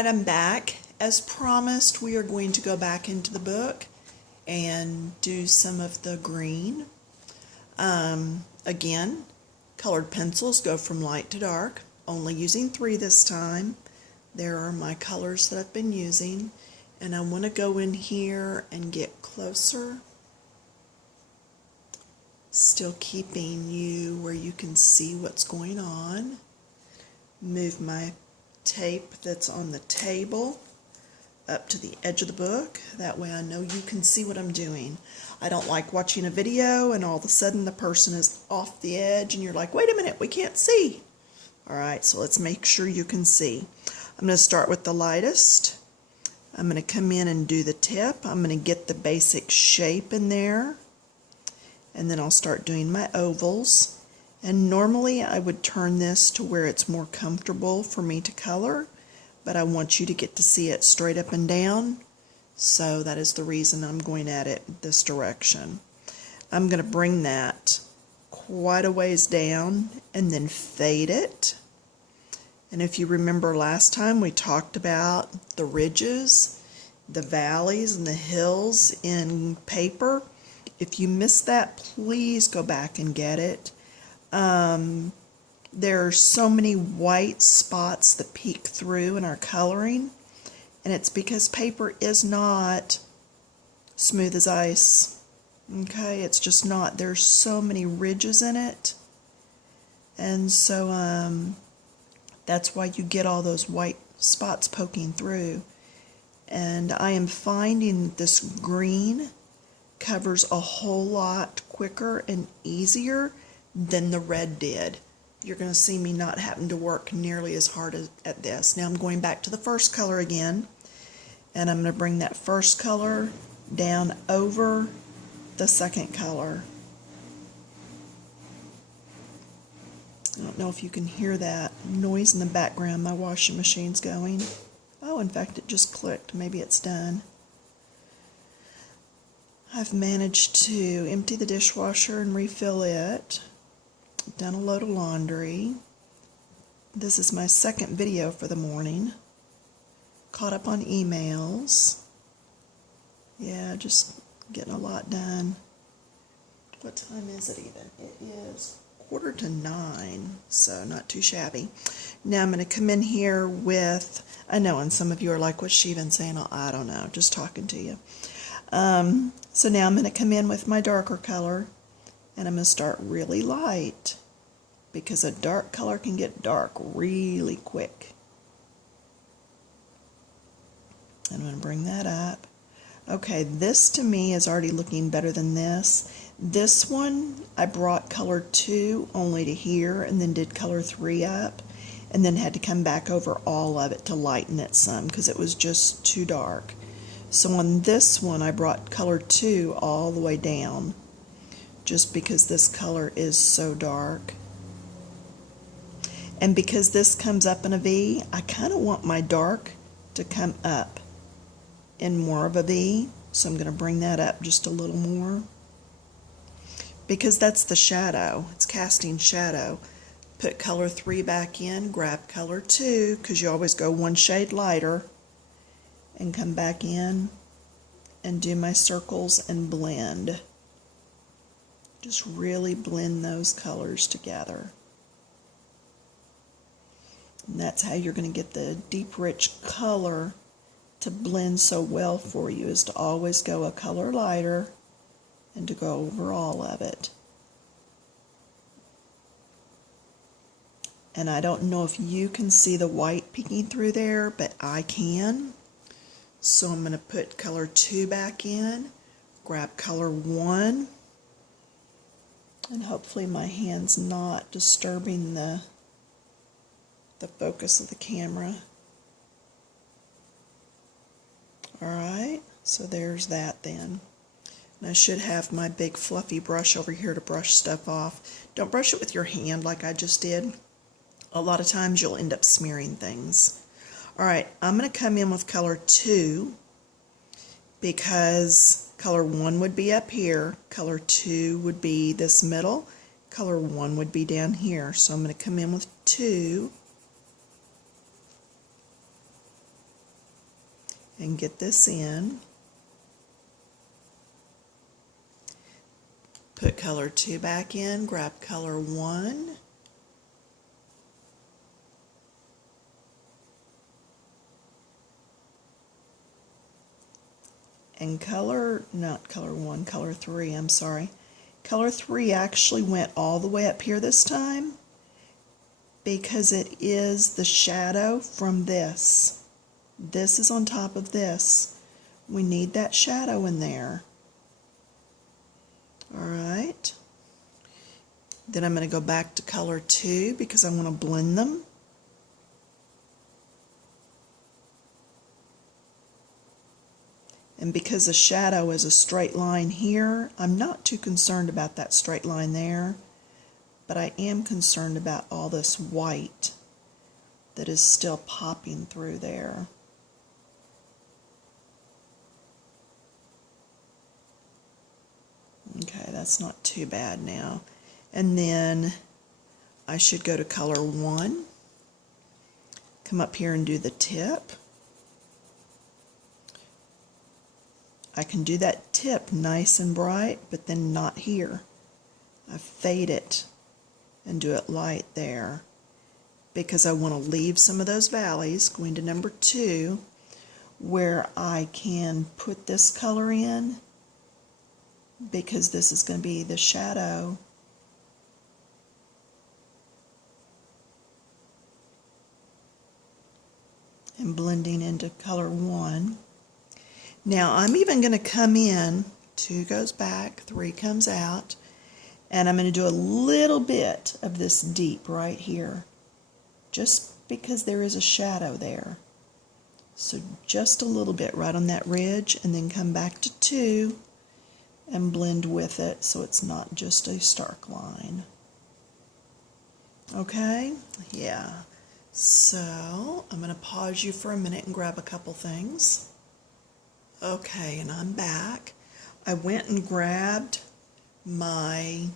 Alright, I'm back. As promised, we are going to go back into the book and do some of the green. Again, colored pencils go from light to dark, only using 3 this time. There are my colors that I've been using, and I want to go in here and get closer, still keeping you where you can see what's going on. Move my tape that's on the table up to the edge of the book. That way I know you can see what I'm doing. I don't like watching a video and all of a sudden the person is off the edge and you're like, wait a minute, we can't see. Alright, so let's make sure you can see. I'm going to start with the lightest. I'm going to come in and do the tip. I'm going to get the basic shape in there. And then I'll start doing my ovals. And normally I would turn this to where it's more comfortable for me to color, but I want you to get to see it straight up and down, so that is the reason I'm going at it this direction. I'm going to bring that quite a ways down and then fade it. And if you remember last time, we talked about the ridges, the valleys, and the hills in paper. If you missed that, please go back and get it. There are so many white spots that peek through in our coloring, and it's because paper is not smooth as ice. Okay, it's just not. There's so many ridges in it, and so that's why you get all those white spots poking through. And I am finding that this green covers a whole lot quicker and easier than the red did. You're going to see me not having to work nearly as hard at this. Now I'm going back to the first color again, and I'm going to bring that first color down over the second color. I don't know if you can hear that noise in the background. My washing machine's going. Oh, in fact, it just clicked. Maybe it's done. I've managed to empty the dishwasher and refill it. Done a load of laundry. This is my second video for the morning. Caught up on emails. Yeah, just getting a lot done. What time is it even? It is 8:45, so not too shabby. Now I'm going to come in here with, I know, and some of you are like, what's she even saying? I don't know, just talking to you. So now I'm going to come in with my darker color, and I'm going to start really light, because a dark color can get dark really quick. I'm going to bring that up. Okay, this to me is already looking better than this. This one, I brought color 2 only to here, and then did color 3 up, and then had to come back over all of it to lighten it some, because it was just too dark. So on this one, I brought color 2 all the way down, just because this color is so dark. And because this comes up in a V, I kind of want my dark to come up in more of a V, so I'm going to bring that up just a little more. Because that's the shadow, it's casting shadow. Put color 3 back in, grab color 2, because you always go one shade lighter, and come back in and do my circles and blend. Just really blend those colors together. And that's how you're going to get the deep, rich color to blend so well for you, is to always go a color lighter and to go over all of it. And I don't know if you can see the white peeking through there, but I can. So I'm going to put color 2 back in, grab color 1, and hopefully my hand's not disturbing the focus of the camera. Alright, so there's that then. And I should have my big fluffy brush over here to brush stuff off. Don't brush it with your hand like I just did. A lot of times you'll end up smearing things. Alright, I'm going to come in with color 2, because color 1 would be up here, color 2 would be this middle, color 1 would be down here. So I'm going to come in with 2, and get this in. Put color 2 back in, grab color 1. And color 3, I'm sorry. Color 3 actually went all the way up here this time because it is the shadow from this. This is on top of this. We need that shadow in there. Alright. Then I'm going to go back to color 2 because I want to blend them. And because the shadow is a straight line here, I'm not too concerned about that straight line there, but I am concerned about all this white that is still popping through there. Okay, that's not too bad now. And then I should go to color 1, come up here and do the tip. I can do that tip nice and bright, but then not here. I fade it and do it light there because I want to leave some of those valleys, going to number 2, where I can put this color in because this is going to be the shadow. And blending into color 1. Now I'm even going to come in, 2 goes back, 3 comes out, and I'm going to do a little bit of this deep right here, just because there is a shadow there. So just a little bit right on that ridge, and then come back to 2 and blend with it so it's not just a stark line. Okay? Yeah. So I'm going to pause you for a minute and grab a couple things. Okay, and I'm back. I went and grabbed my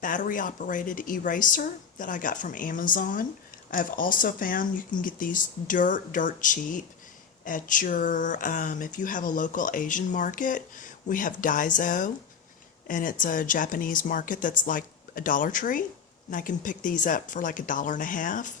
battery-operated eraser that I got from Amazon. I've also found you can get these dirt cheap at your, if you have a local Asian market. We have Daiso, and it's a Japanese market that's like a Dollar Tree, and I can pick these up for like $1.50.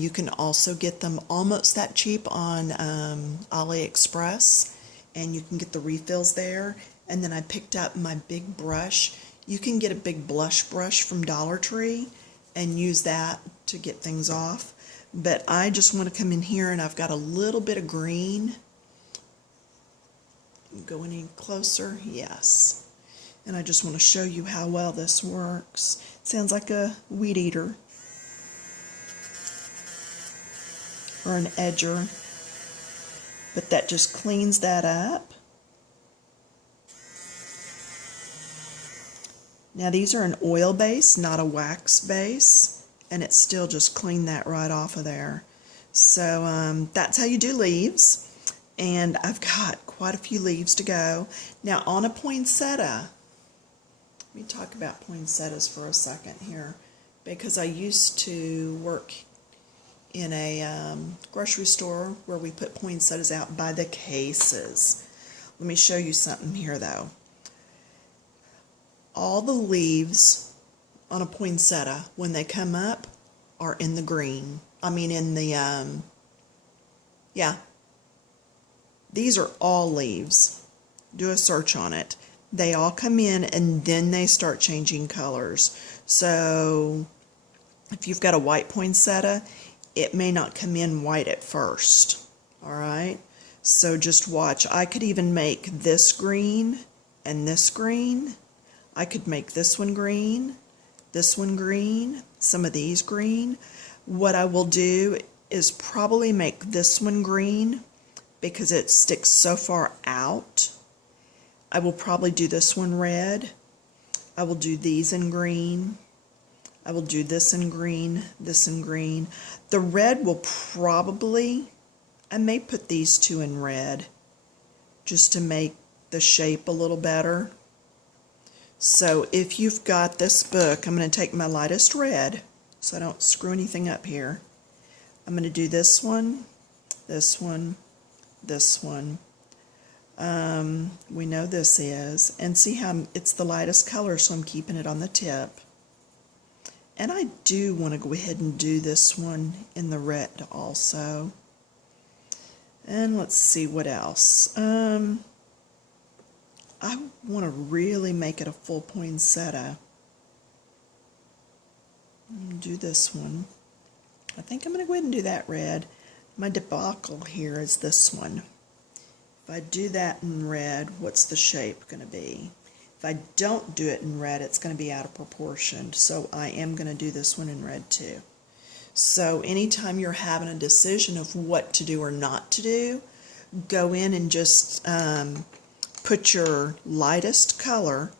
You can also get them almost that cheap on AliExpress, and you can get the refills there. And then I picked up my big brush. You can get a big blush brush from Dollar Tree and use that to get things off. But I just want to come in here, and I've got a little bit of green. Go any closer? Yes. And I just want to show you how well this works. Sounds like a weed eater. Or an edger, but that just cleans that up. Now these are an oil base, not a wax base, and it still just cleaned that right off of there. So that's how you do leaves, and I've got quite a few leaves to go. Now on a poinsettia, let me talk about poinsettias for a second here, because I used to work in a grocery store where we put poinsettias out by the cases. Let me show you something here though. All the leaves on a poinsettia, when they come up, are in the green. I mean in the, yeah. These are all leaves. Do a search on it. They all come in and then they start changing colors. So if you've got a white poinsettia, it may not come in white at first, all right? So just watch. I could even make this green and this green. I could make this one green, some of these green. What I will do is probably make this one green because it sticks so far out. I will probably do this one red. I will do these in green. I will do this in green, this in green. The red will probably, I may put these 2 in red just to make the shape a little better. So if you've got this book, I'm going to take my lightest red so I don't screw anything up here. I'm going to do this one, this one. We know this is, and see how it's the lightest color, so I'm keeping it on the tip. And I do want to go ahead and do this one in the red also. And let's see what else. I want to really make it a full poinsettia. Do this one. I think I'm going to go ahead and do that red. My debacle here is this one. If I do that in red, what's the shape going to be? If I don't do it in red, it's going to be out of proportion. So I am going to do this one in red too. So anytime you're having a decision of what to do or not to do, go in and just put your lightest color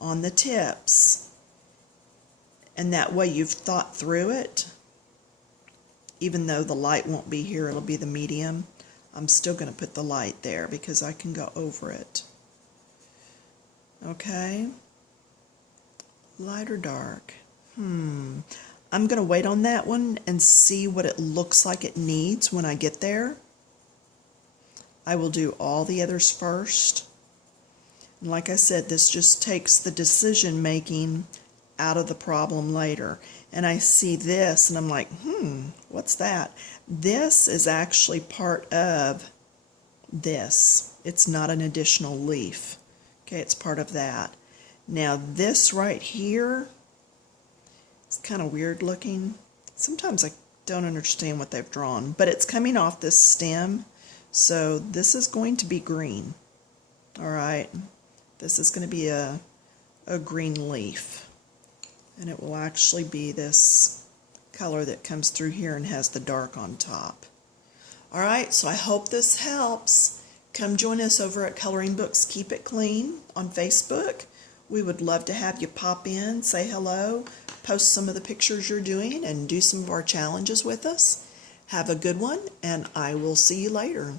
on the tips. And that way you've thought through it. Even though the light won't be here, it'll be the medium. I'm still going to put the light there because I can go over it. Okay. Light or dark? I'm going to wait on that one and see what it looks like it needs when I get there. I will do all the others first. And like I said, this just takes the decision making out of the problem later. And I see this and I'm like, what's that? This is actually part of this. It's not an additional leaf. Okay, it's part of that. Now this right here, it's kind of weird looking. Sometimes I don't understand what they've drawn, but it's coming off this stem. So this is going to be green. All right, this is going to be a green leaf. And it will actually be this color that comes through here and has the dark on top. All right, so I hope this helps. Come join us over at Coloring Books Keep It Clean on Facebook. We would love to have you pop in, say hello, post some of the pictures you're doing, and do some of our challenges with us. Have a good one, and I will see you later.